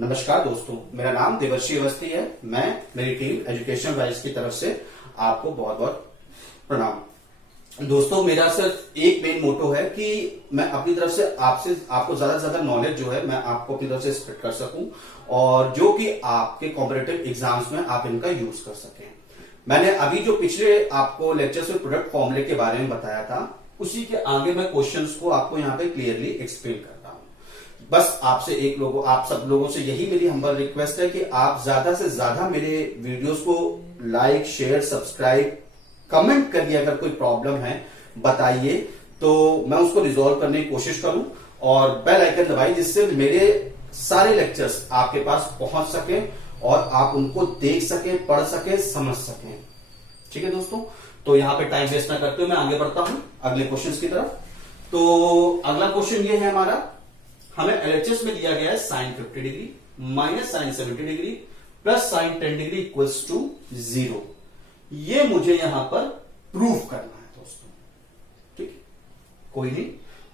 नमस्कार दोस्तों, मेरा नाम देवर्षि अवस्थी है। मैं मेरी टीम एजुकेशन वाइज की तरफ से आपको बहुत बहुत प्रणाम। दोस्तों, मेरा सिर्फ एक मेन मोटो है कि मैं अपनी तरफ से आपको ज्यादा से ज्यादा नॉलेज जो है मैं आपको अपनी तरफ से स्प्रेड कर सकूं और जो कि आपके कॉम्पिटिटिव एग्जाम्स में आप इनका यूज कर सकें। मैंने अभी जो पिछले आपको लेक्चर्स में प्रोडक्ट फॉर्मूले के बारे में बताया था, उसी के आगे मैं क्वेश्चंस को आपको यहाँ पे क्लियरली एक्सप्लेन कर रहा हूं। बस आप सब लोगों से यही मेरी हम्बल रिक्वेस्ट है कि आप ज्यादा से ज्यादा मेरे वीडियोस को लाइक, शेयर, सब्सक्राइब, कमेंट करिए। अगर कोई प्रॉब्लम है बताइए तो मैं उसको रिजॉल्व करने की कोशिश करूं और बेल आइकन दबाइए जिससे मेरे सारे लेक्चर्स आपके पास पहुंच सके और आप उनको देख सकें, पढ़ सकें, समझ सकें। ठीक है दोस्तों, तो यहां पे टाइम वेस्ट ना करते हुए मैं आगे बढ़ता हूं अगले क्वेश्चंस की तरफ। तो अगला क्वेश्चन ये है हमारा, हमें एलएचएस में दिया गया है sine 50 degree minus sine 70 degree plus sine 10 degree equals to 0। ये मुझे यहां पर प्रूव करना है दोस्तों। ठीक, कोई नहीं,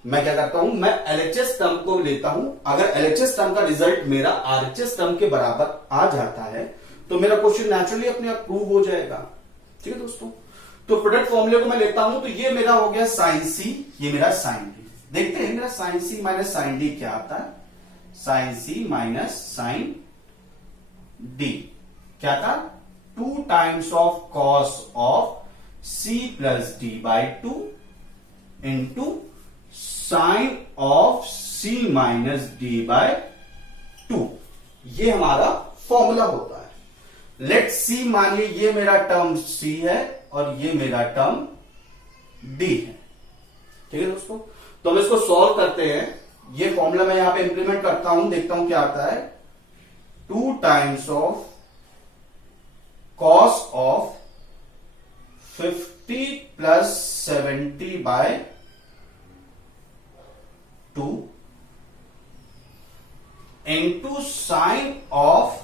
मैं क्या करता हूं, मैं एलएचएस टर्म को लेता हूं। अगर एलएचएस टर्म का रिजल्ट मेरा आरएचएस टर्म के बराबर आ जाता है तो मेरा क्वेश्चन नेचुरली अपने आप प्रूव हो जाएगा। ठीक है दोस्तों, तो प्रोडक्ट फॉर्मूले को मैं लेता हूं तो ये मेरा हो गया साइन सी, ये मेरा साइन डी। देखते हैं मेरा sine C minus sine D क्या आता है। Sine C minus sine D क्या था, 2 times of cos of C plus D by 2 into sine of C minus D by 2। ये हमारा फॉर्मूला होता है। लेट सी, मानिए ये मेरा टर्म सी है और ये मेरा टर्म डी है। ठीक है दोस्तों, तो हम इसको सॉल्व करते हैं। ये फॉर्मूला मैं यहां पे इंप्लीमेंट करता हूं, देखता हूं क्या आता है। 2 times of cos of 50 plus 70 by 2 into sine of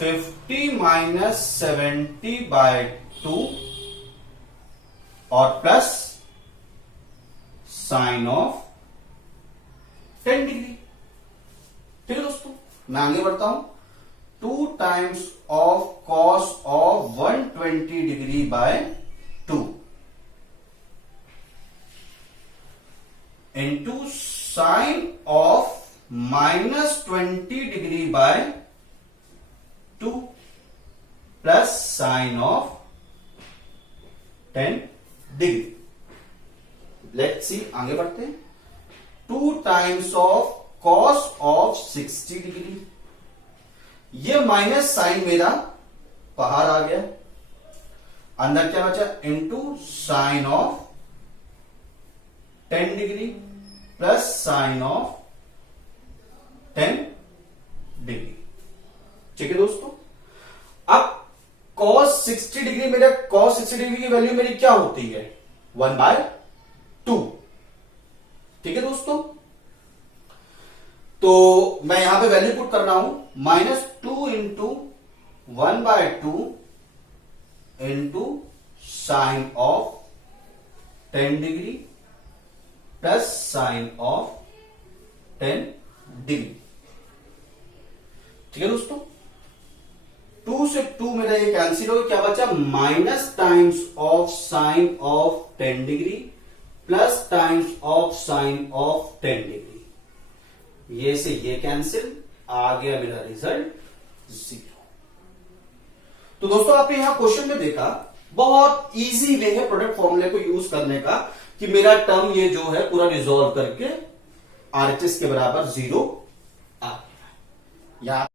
50 minus 70 by 2 और प्लस साइन ऑफ 10 डिग्री। ठीक है दोस्तों, मैं आगे बढ़ता हूं। 2 times of cos of 120 degree by 2 into sine of minus 20 degree by 2 plus sign of 10 degree. Let's see, आगे बढ़ते हैं। 2 times of cos of 60 degree, ये माइनस साइन मेरा बाहर आ गया, अंदर क्या बचा, into sine of 10 degree plus sign of 10 degree. ठीक है दोस्तों, अब cos 60 डिग्री मेरा cos 60 डिग्री की वैल्यू मेरी क्या होती है, 1/2। ठीक है दोस्तों, तो मैं यहां पे वैल्यू पुट कर रहा हूं, -2 into 1/2 into sine of 10 degree plus sign of 10 degree. ठीक है दोस्तों, 2 से 2 मेरा ये कैंसिल हो गया, क्या बचा, minus times of sine of 10 degree plus times of sine of 10 degree. ये से ये कैंसिल, आ गया मेरा रिजल्ट 0। तो दोस्तों, आपने यहां क्वेश्चन में देखा बहुत इजी वे है प्रोडक्ट फॉर्मूले को यूज करने का कि मेरा टर्म ये जो है पूरा रिजॉल्व करके आरएचएस के बराबर 0 आ गया।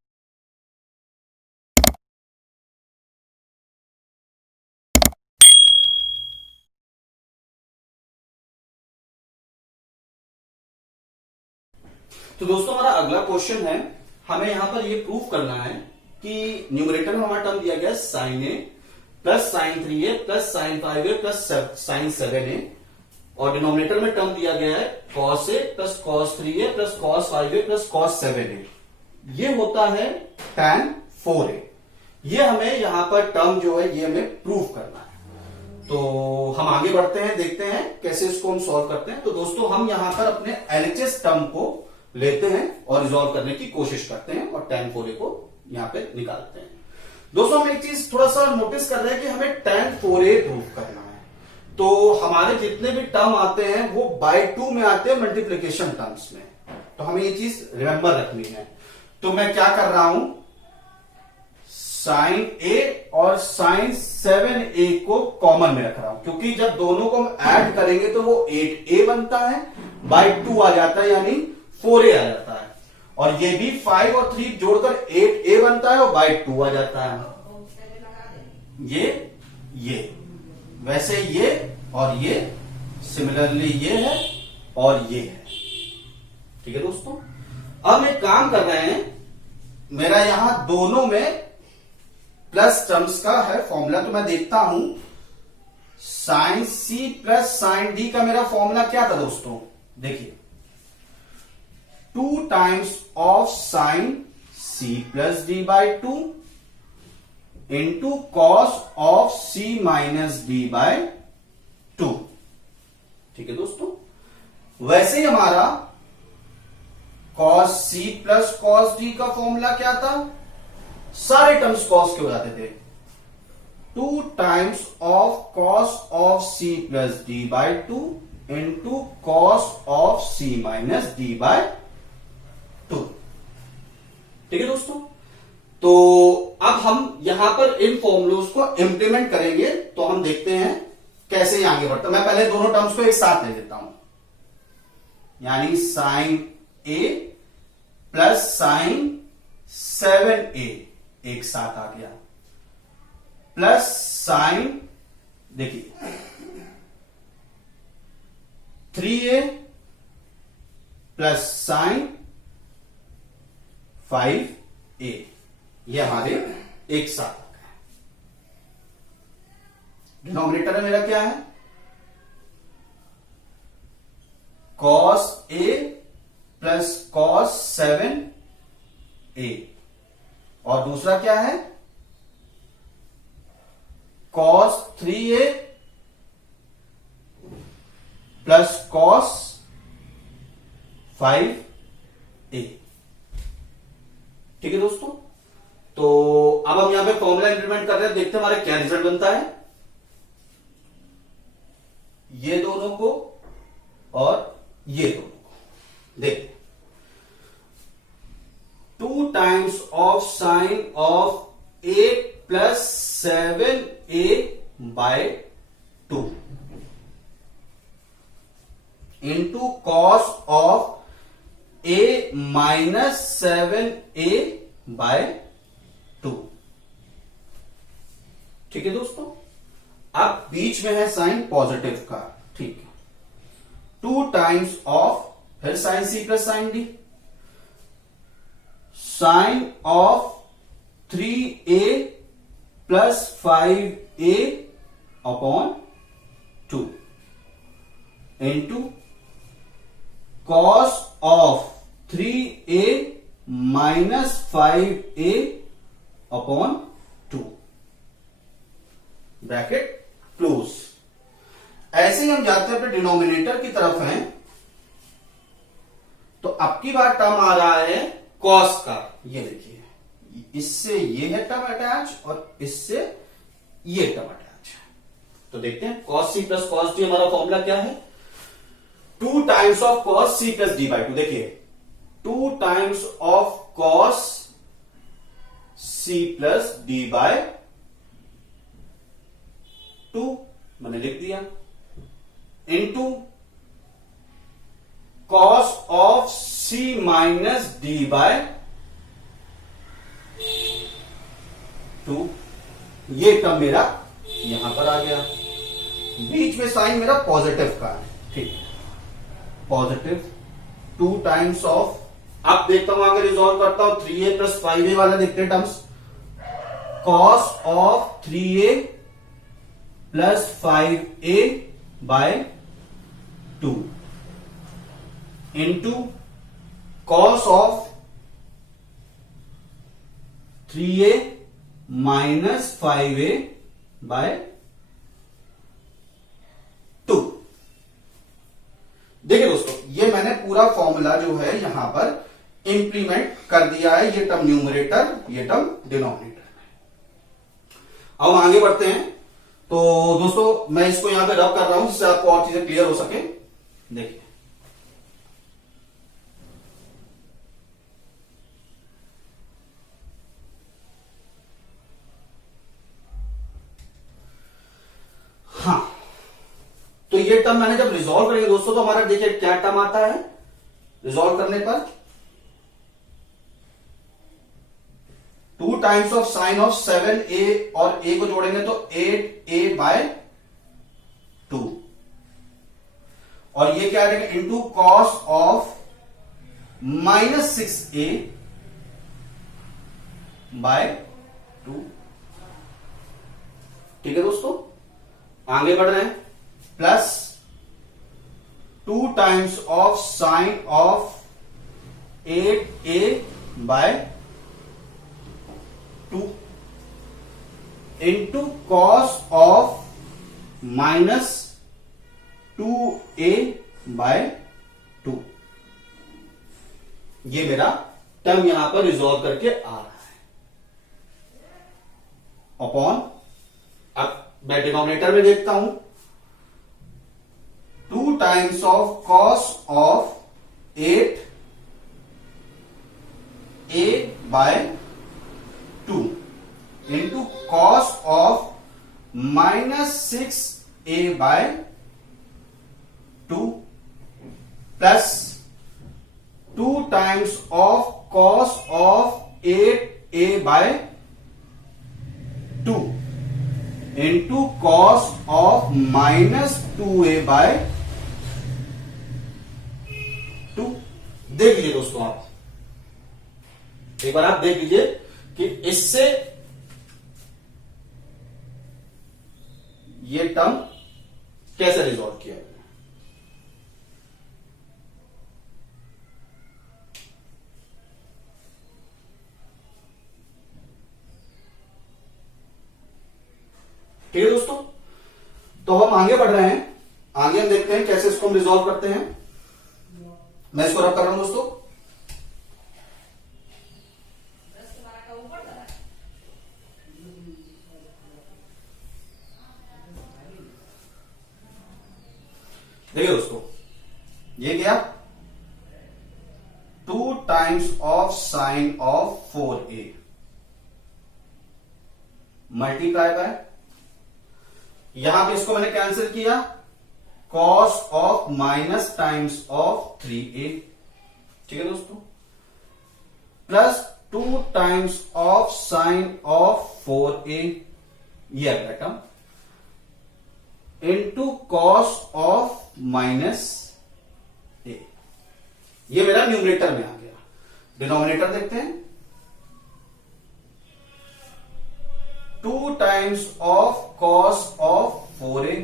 तो दोस्तों, हमारा अगला क्वेश्चन है, हमें यहां पर यह प्रूव करना है कि न्यूमरेटर में हमारा टर्म दिया गया sine a plus sine 3a plus sine 5a plus sine 7a और डिनोमिनेटर में टर्म दिया गया है cos a plus cos 3a plus cos 5a plus cos 7a। ये होता है tan 4a। ये हमें यहां पर टर्म जो है ये हमें प्रूव करना है। तो हम आगे बढ़ते हैं, देखते हैं कैसे इसको हम सॉल्व करते हैं। तो दोस्तों हम यहां पर अपने एलएचएस टर्म को लेते हैं और रिजॉल्व करने की कोशिश करते हैं और tan 4a को यहां पे निकालते हैं। दोस्तों हम एक चीज थोड़ा सा नोटिस कर रहे हैं कि हमें tan 4a प्रूव करना है। तो हमारे जितने भी टर्म आते हैं वो बाय 2 में आते हैं मल्टीप्लीकेशन टर्म्स में, तो हमें ये चीज रिमेंबर रखनी है। तो मैं क्या कर रहा हूं, साइन ए और साइन 7a को कॉमन में रख रहा हूं, क्योंकि जब दोनों को हम ऐड करेंगे तो वो 8a बनता है, बाय 2 आ जाता है यानी 4a आ जाता है, और ये भी 5 और 3 जोड़कर 8a बनता है और बाय 2 आ जाता है। ये वैसे ये और ये सिमिलरली ये है और ये है। ठीक है दोस्तों, अब हम एक काम कर रहे हैं, मेरा यहां दोनों में प्लस टर्म्स का है फॉर्मूला, तो मैं देखता हूं sine C plus sine D का मेरा फॉर्मूला क्या था दोस्तों। देखिए 2 times of sine C plus D by 2 into cos of C minus D by 2। ठीक है दोस्तों, वैसे ही हमारा cos C plus cos D का फॉर्मूला क्या था, सारे टर्म्स कॉस के हो जाते थे, 2 times of cos of C plus D by 2 into cos of C minus D by 2। ठीक है दोस्तों, तो अब हम यहां पर इन फॉर्मूलोज को इंप्लीमेंट करेंगे, तो हम देखते हैं कैसे ये आगे बढ़ता है। मैं पहले दोनों टर्म्स को एक साथ ले लेता हूं, यानी sign a plus sine 7a एक साथ आ गया, प्लस साइन देखिए 3a प्लस साइन 5a, ये हमारे एक साथ आ गए। डिनोमिनेटर में मेरा क्या है, cos a plus cos 7a, और दूसरा क्या है, cos 3a plus cos 5a। ठीक है दोस्तों, तो अब हम यहां पे फॉर्मूला इंप्लीमेंट कर रहे हैं, देखते हैं हमारा क्या रिजल्ट बनता है। ये दोनों को और ये दोनों को देखते, 2 times of sine of a plus 7a by 2 into cos of a minus 7a by 2। ठीक है दोस्तों, अब बीच में है साइन पॉजिटिव का, ठीक है, 2 टाइम्स ऑफ फिर sine C plus sine D, sine of 3a plus 5a upon 2 into cos of 3a minus 5a upon 2 bracket close. ऐसे ही हम जाते हैं अपने डिनोमिनेटर की तरफ हैं, तो अब की बार टर्म आ रहा है कॉस का, ये देखिए इससे ये है टर्म अटैच और इससे ये टर्म अटैच है। तो देखते हैं cos C plus cos D, हमारा फॉर्मूला क्या है, 2 times of cos C plus D by 2। देखिए 2 times of cos C plus D by 2 मैंने लिख दिया, into cos of C minus D by 2। ये टर्म मेरा यहां पर आ गया, बीच में साइन मेरा पॉजिटिव का है, ठीक है, पॉजिटिव 2 टाइम्स ऑफ, अब देखता हूं आगे रिजॉल्व करता हूं, 3a प्लस 5a वाला देखते हैं terms, cos of 3a plus 5a by 2 into cos of 3a minus 5a by देखिए दोस्तों, ये मैंने पूरा फॉर्मूला जो है यहां पर इंप्लीमेंट कर दिया है, ये टर्म न्यूमरेटर, ये टर्म डिनोमिनेटर। अब हम आगे बढ़ते हैं। तो दोस्तों मैं इसको यहां पे रब कर रहा हूं जिससे आपको और चीजें क्लियर हो सके। देखिए हाँ, तो ये टर्म मैंने जब रिजॉल्व करेंगे दोस्तों, तो हमारा देखिए क्या टर्म आता है रिजॉल्व करने पर, 2 times of sine of 7a और a को जोड़ेंगे तो 8a/2, और ये क्या रहेगा इंटू कॉस ऑफ -6a/2। ठीक है दोस्तों, आगे बढ़ रहे हैं। Plus 2 times of sine of 8a/2 into cos of -2a/2। ये मेरा टर्म यहां पर रिजॉल्व करके आ रहा है अपॉन, अब मैं डिनोमिनेटर में देखता हूं, 2 times of cos of 8a/2 into cos of -6a/2 plus 2 times of cos of 8a/2 into cos of -2a/2। देख लीजिए दोस्तों, आप एक बार आप देख लीजिए कि इससे ये टर्म कैसे रिजॉल्व किया गया। ठीक है दोस्तों, तो हम आगे बढ़ रहे हैं। आगे हम देखते हैं कैसे इसको हम रिजॉल्व करते हैं। मैं इसको रब कर रहा हूं दोस्तों। देखिए दोस्तों, ये क्या 2 times of sine of 4a multiply by, यहां पे इसको मैंने कैंसिल किया, cos of minus times of 3a। ठीक है दोस्तों, plus 2 times of sine of 4a, ये अगला term, into cos of -a। ये मेरा न्यूमरेटर में आ गया। डिनोमिनेटर देखते हैं, 2 times of cos of 4a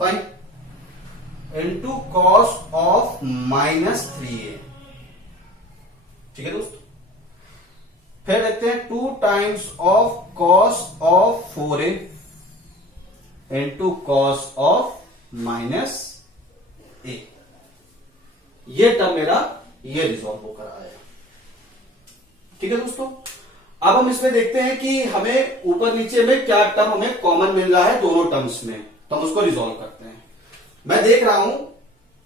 fine into cos of -3a। ठीक है दोस्तों, फिर देखते हैं 2 times of cos of 4a into cos of -a। ये टर्म मेरा ये रिजॉल्व होकर आया। ठीक है दोस्तों, अब हम इसमें देखते हैं कि हमें ऊपर नीचे में क्या टर्म हमें कॉमन मिल रहा है दोनों टर्म्स में, तो हम उसको रिजॉल्व करते हैं। मैं देख रहा हूं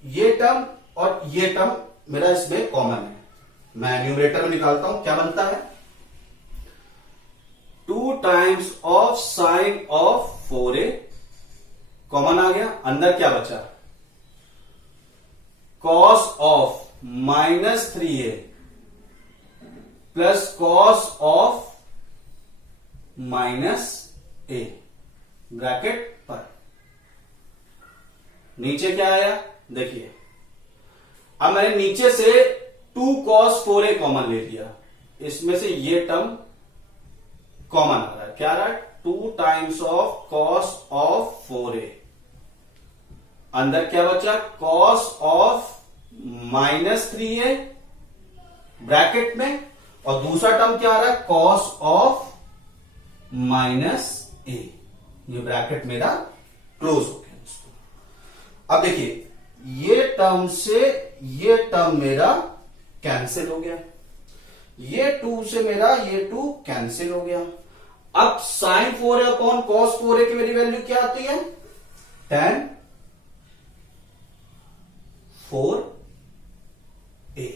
ये टर्म और ये टर्म मेरा इसमें कॉमन है। मैं न्यूमरेटर में निकालता हूं, क्या बनता है 2 times of sine of 4a common आ गया, अंदर क्या बचा cos of -3a plus cos of -a bracket पर, नीचे क्या आया देखिए। अब मैंने नीचे से 2 cos 4a कॉमन ले लिया, इसमें से ये टर्म कॉमन आ रहा है, क्या आ रहा है 2 times of cos of 4a, अंदर क्या बचा cos ऑफ -3a ब्रैकेट में, और दूसरा टर्म क्या आ रहा है cos ऑफ -a। ये ब्रैकेट मेरा क्लोज हो गया दोस्तों। अब देखिए ये टर्म से ये टर्म मेरा कैंसिल हो गया, ये 2 से मेरा ये 2 कैंसिल हो गया। अब sign 4a upon cos 4a की मेरी वैल्यू क्या आती है, tan 4a।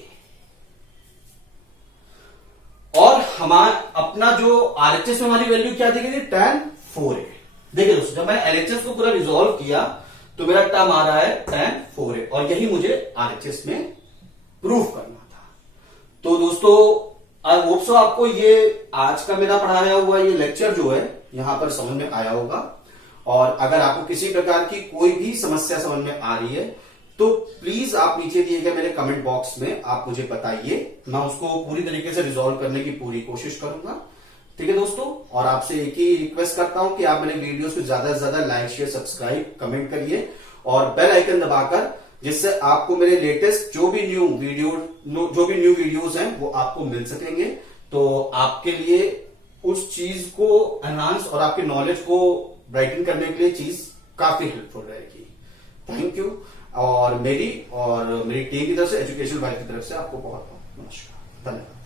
और हमारा अपना जो आरएचएस में हमारी वैल्यू क्या दी गई थी, tan 4a। देखिए दोस्तों, जब मैंने एलएचएस को पूरा रिजोल्व किया तो मेरा टर्म आ रहा है tan 4a, और यही मुझे आरएचएस में प्रूव करना था। तो दोस्तों आई होप सो आपको ये आज का मेरा पढ़ाया हुआ ये लेक्चर जो है यहां पर समझ में आया होगा। और अगर आपको किसी प्रकार की कोई भी समस्या समझ में आ रही है तो प्लीज आप नीचे दिए गए मेरे कमेंट बॉक्स में आप मुझे बताइए, मैं उसको पूरी तरीके से रिजॉल्व करने की पूरी कोशिश करूंगा। ठीक है दोस्तों, और आपसे एक ही रिक्वेस्ट करता हूं कि आप मेरे वीडियोस को ज्यादा से ज्यादा लाइक शेयर सब्सक्राइब कमेंट करिए और बेल आइकन दबाकर, जिससे आपको मेरे लेटेस्ट जो भी न्यू वीडियोस हैं वो आपको मिल सकेंगे। तो आपके लिए उस चीज को एनहांस और आपके नॉलेज को ब्राइटन करने के लिए चीज काफी हेल्पफुल रहेगी। Thank you. और मेरी टीम की तरफ से, एजुकेशन वाइज की तरफ से आपको बहुत बहुत नमस्कार, धन्यवाद।